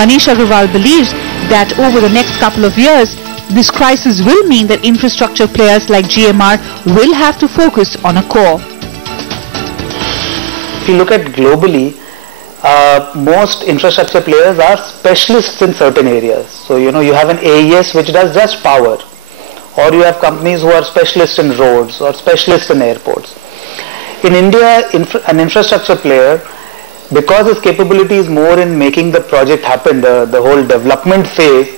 Manish Agarwal believes that over the next couple of years, this crisis will mean that infrastructure players like GMR will have to focus on a core. If you look at globally, most infrastructure players are specialists in certain areas. So, you have an AES which does just power, or you have companies who are specialists in roads or specialists in airports. In India, an infrastructure player, because his capability is more in making the project happen, the whole development phase,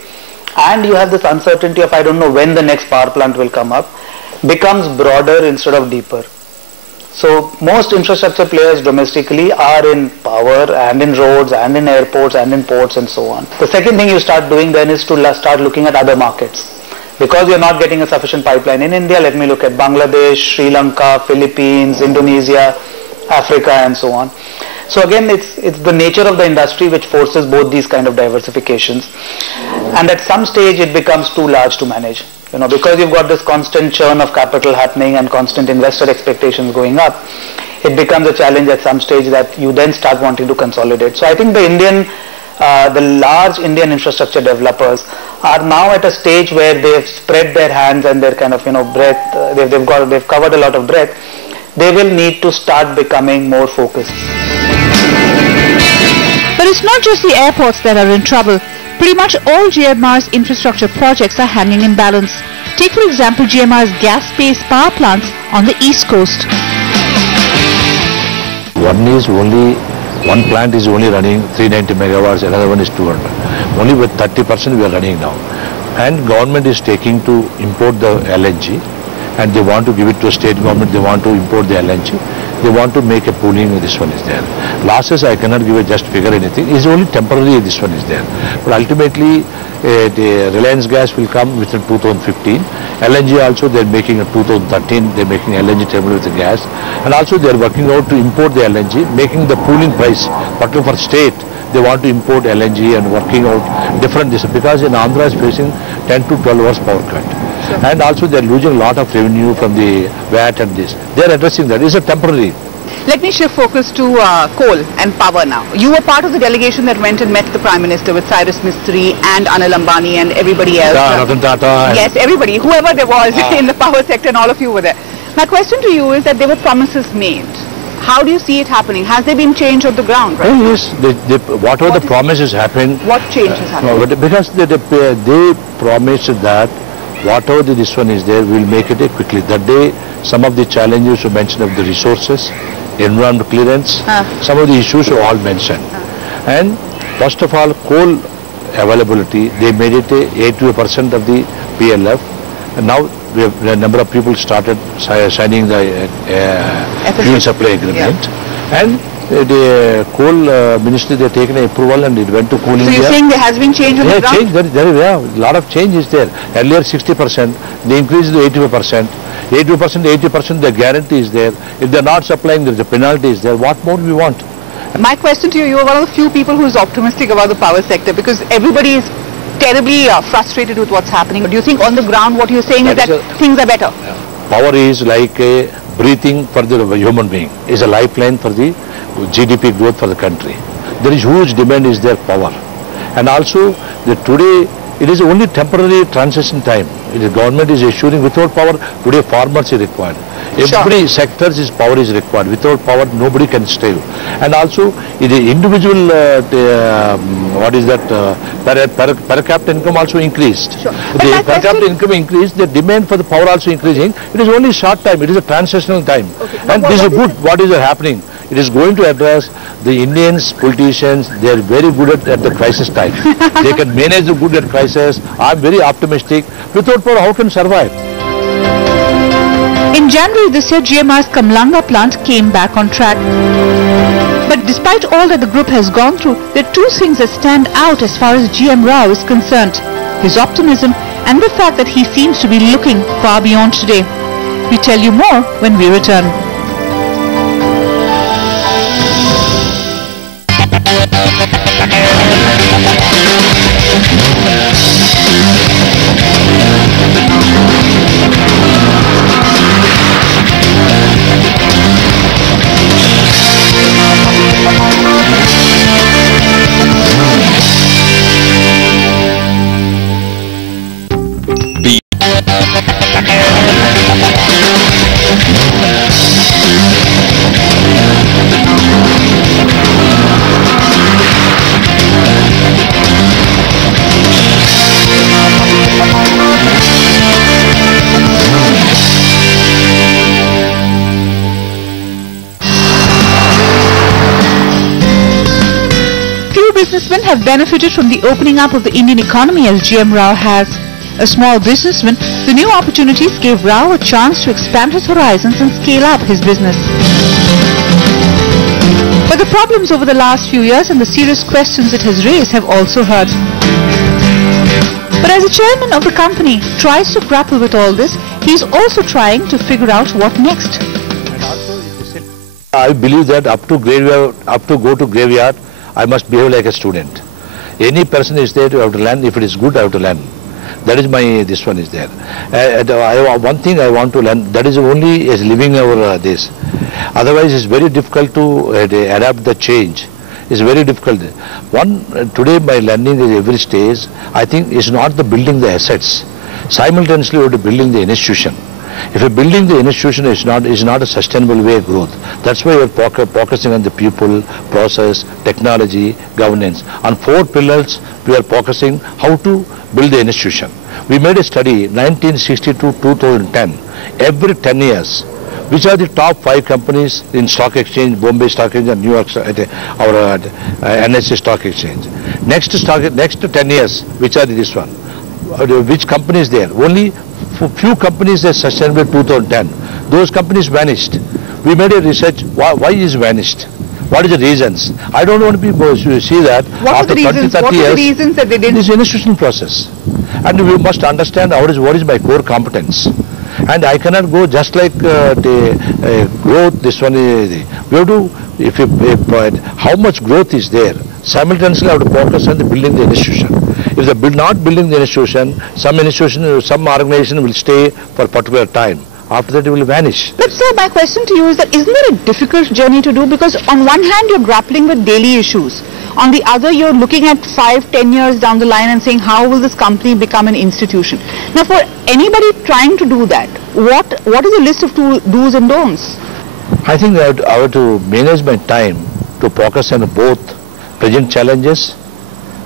and you have this uncertainty of I don't know when the next power plant will come up, becomes broader instead of deeper. So most infrastructure players domestically are in power and in roads and in airports and in ports and so on. The second thing you start doing then is to start looking at other markets. Because you're not getting a sufficient pipeline in India, let me look at Bangladesh, Sri Lanka, Philippines, Indonesia, Africa and so on. So again, it's the nature of the industry which forces both these kind of diversifications. And at some stage it becomes too large to manage. Because you've got this constant churn of capital happening and constant investor expectations going up, it becomes a challenge at some stage that you then start wanting to consolidate. So I think the large Indian infrastructure developers are now at a stage where they've spread their hands and their kind of breadth, they've covered a lot of breadth. They will need to start becoming more focused. But it's not just the airports that are in trouble. Pretty much all GMR's infrastructure projects are hanging in balance. Take for example GMR's gas-based power plants on the East Coast. One plant is only running 390 megawatts, another one is 200. Only with 30% we are running now. And government is taking to import the LNG, and they want to give it to a state government, they want to import the LNG. They want to make a pooling, this one is there. Losses, I cannot give a just figure anything. It's only temporary, this one is there. But ultimately, the Reliance Gas will come within 2015. LNG also, they're making a 2013, they're making LNG terminal with the gas. And also they're working out to import the LNG, making the pooling price, particularly for state. They want to import LNG and working out different this, because in Andhra is facing 10 to 12 hours power cut. Sure. And also they're losing a lot of revenue from the VAT and this. They're addressing that. It's a temporary. Let me shift focus to coal and power now. You were part of the delegation that went and met the Prime Minister with Cyrus Mistry and Anil Ambani and everybody else. Ratan Tata. Yes, everybody, whoever there was in the power sector, and all of you were there. My question to you is that there were promises made. How do you see it happening? Has there been change on the ground? Right? Oh, yes, whatever the promises happened. What change has happened? No, because they promised that whatever this one is there, we'll make it quickly. That day, some of the challenges you mentioned of the resources, environmental clearance, some of the issues were all mentioned. And first of all, coal availability, they made it 80% of the PLF. And now a number of people started signing the fuel supply agreement. Yeah. And the coal ministry, they taken an approval and it went to Coal India. So you're saying there has been change on the ground? Change, a lot of change is there. Earlier 60%, they increased to 85%. 80%, 80%, the guarantee is there. If they're not supplying, there's a penalty is there. What more we want? My question to you, you are one of the few people who is optimistic about the power sector, because everybody is terribly frustrated with what's happening. Do you think on the ground what you're saying is that things are better? Power is like a breathing for the human being. It's a lifeline for the GDP growth for the country. There is huge demand is there, power. And also today it is only temporary transition time. The government is assuring without power, today farmers are required. Every sector is power is required. Without power, nobody can stay. And also, the individual, what is that, per capita income also increased. Sure. The per capita income increased, the demand for the power also increasing. It is only short time, it is a transitional time. Okay. And this is good, what is happening. It is going to address the Indians, politicians, they are very good at the crisis time. They can manage the good at crisis. I am very optimistic. Without power, how can survive? In January this year, GMR's Kamlanga plant came back on track. But despite all that the group has gone through, there are two things that stand out as far as GM Rao is concerned: his optimism and the fact that he seems to be looking far beyond today. We tell you more when we return. have benefited from the opening up of the Indian economy as GM Rao has. A small businessman, the new opportunities gave Rao a chance to expand his horizons and scale up his business. But the problems over the last few years and the serious questions it has raised have also hurt. But as the chairman of the company tries to grapple with all this, he is also trying to figure out what next. I believe that up to go to graveyard, I must behave like a student. Any person is there to have to learn. If it is good, I have to learn. That is this one is there. One thing I want to learn, that is only as living our this. Otherwise, it's very difficult to adapt the change. It's very difficult. Today my learning is every stage, I think is not the building the assets. Simultaneously, we have to building the institution. If you're building the institution, is not a sustainable way of growth. That's why we're focusing on the people, process, technology, governance. On 4 pillars, we are focusing how to build the institution. We made a study 1960 to 2010. Every 10 years, which are the top 5 companies in stock exchange, Bombay Stock Exchange and New York, our NSE Stock Exchange. Next 10 years, which are this one? Which companies there? Only few companies are sustainable 2010. Those companies vanished. We made a research, why is vanished? What is the reasons? I don't want people to see that after 20, 30 years, the reasons that they didn't? This is institutional process. And we must understand what is my core competence. And I cannot go just like growth, this one is, we have to, how much growth is there? Simultaneously, I have to focus on the building the institution. If they not building the institution, some organization will stay for a particular time. After that, it will vanish. But sir, my question to you is that isn't it a difficult journey to do? Because on one hand, you're grappling with daily issues. On the other, you're looking at 5-10 years down the line and saying, how will this company become an institution? Now, for anybody trying to do that, what is a list of do's and don'ts? I think I have to manage my time to focus on both present challenges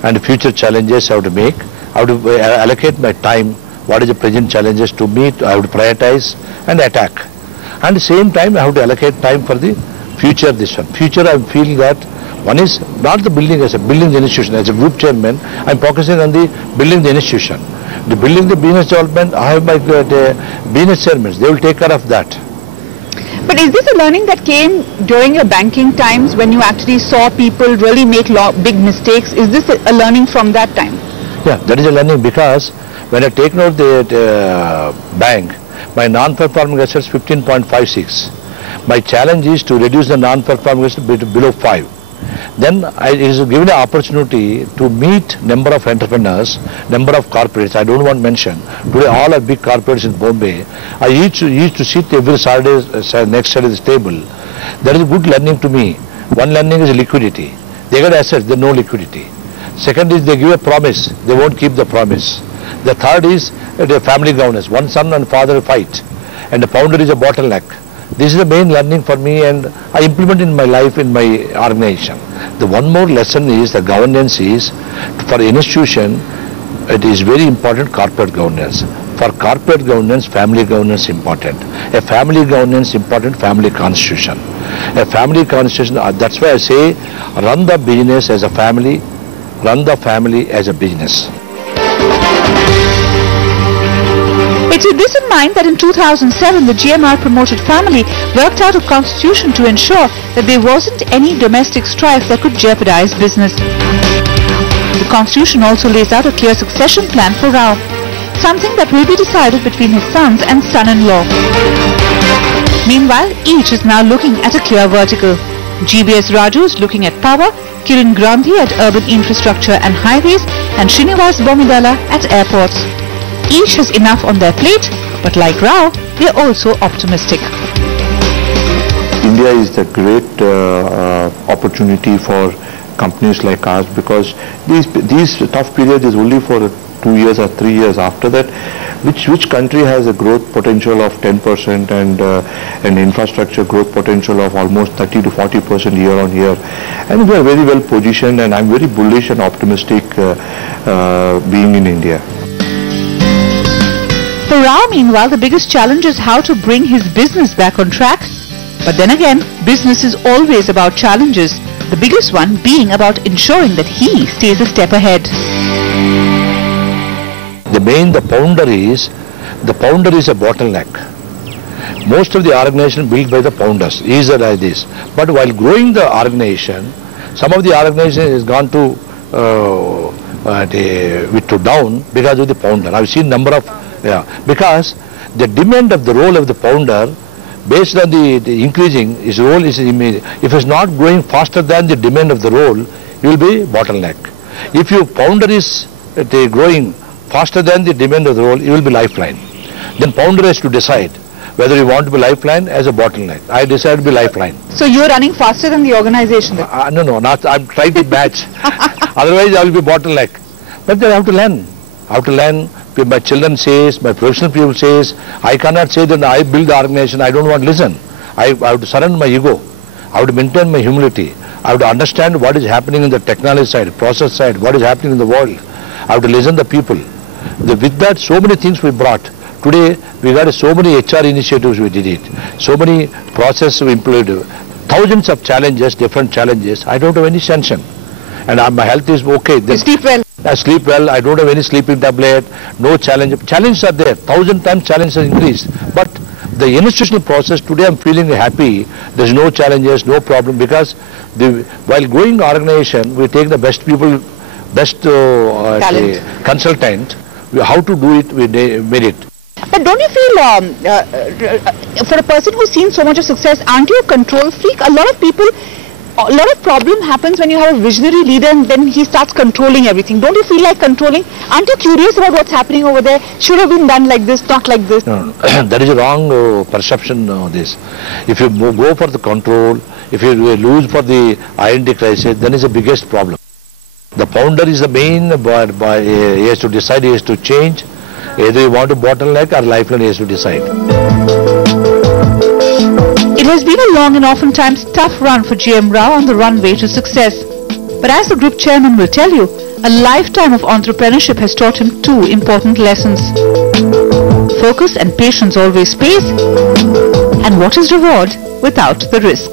and future challenges I have to make. I have to allocate my time, what is the present challenges to meet, I have to prioritize and attack. And at the same time, I have to allocate time for the future, this one. Future, I feel that one is not the building as a building the institution. As a group chairman, I am focusing on the building the institution. The building the business development, I have my business chairmen, they will take care of that. But is this a learning that came during your banking times when you actually saw people really make big mistakes? Is this a learning from that time? Yeah, that is a learning because when I take note the bank, my non-performing assets 15.56. My challenge is to reduce the non-performing assets below 5. Then it is given an opportunity to meet number of entrepreneurs, number of corporates. I don't want to mention. Today all are big corporates in Bombay. I used to sit every Saturday next side of the table. That is good learning to me. One learning is liquidity. They get assets, they no liquidity. Second is they give a promise, they won't keep the promise. The third is the family governance. One son and father fight, and the founder is a bottleneck. This is the main learning for me, and I implement in my life, in my organization. The one more lesson is the governance is, for institution, it is very important corporate governance. For corporate governance, family governance important. A family governance important, family constitution. A family constitution, that's why I say, run the business as a family, run the family as a business. It's with this in mind that in 2007 the GMR promoted family worked out a constitution to ensure that there wasn't any domestic strife that could jeopardize business. The constitution also lays out a clear succession plan for Rao, something that will be decided between his sons and son-in-law. Meanwhile, each is now looking at a clear vertical. GBS Raju is looking at power, Kiran Grandhi at urban infrastructure and highways, and Srinivas Bomidala at airports. Each has enough on their plate, but like Rao, they are also optimistic. India is the great opportunity for companies like ours, because these tough periods is only for 2 years or 3 years. After that, which country has a growth potential of 10% and an infrastructure growth potential of almost 30 to 40% year on year? And we are very well positioned, and I'm very bullish and optimistic being in India. For Rao, meanwhile, the biggest challenge is how to bring his business back on track. But then again, business is always about challenges. The biggest one being about ensuring that he stays a step ahead. The founder is a bottleneck. Most of the organization built by the founders is like this. But while growing the organization, some of the organization has gone to down because of the founder. I've seen number of because the demand of the role of the founder based on the increasing his role is immediate. If it's not growing faster than the demand of the role, you will be bottleneck. If your founder is growing faster than the demand of the role, you will be lifeline. Then founder has to decide whether you want to be lifeline as a bottleneck. I decided to be lifeline. So you're running faster than the organization? No, not. I'm trying to match. Otherwise, I will be bottleneck. But then I have to learn. I have to learn. My children says, my professional people says, I cannot say that I build the organization. I don't want to listen. I have to surrender my ego. I have to maintain my humility. I have to understand what is happening in the technology side, process side, what is happening in the world. I have to listen to the people. With that, so many things we brought. Today, we got so many HR initiatives we did it. So many processes we implemented. Thousands of challenges, different challenges. I don't have any tension. And my health is okay. You sleep well? I sleep well. I don't have any sleeping tablet. No challenge. Challenges are there. 1,000 times challenges have increased. But the institutional process, today I'm feeling happy. There's no challenges, no problem. Because while growing organization, we take the best people, best consultant. How to do it, we made it. But don't you feel, for a person who's seen so much of success, aren't you a control freak? A lot of problem happens when you have a visionary leader and then he starts controlling everything. Don't you feel like controlling? Aren't you curious about what's happening over there? Should have been done like this, not like this. No. That is a wrong perception of this. If you go for the control, if you lose for the identity crisis, then is the biggest problem. The founder is the main, but he has to decide, he has to change. Either you want to bottleneck or lifeline, he has to decide. It has been a long and oftentimes tough run for GM Rao on the runway to success. But as the group chairman will tell you, a lifetime of entrepreneurship has taught him two important lessons. Focus and patience always pays, and what is reward without the risk.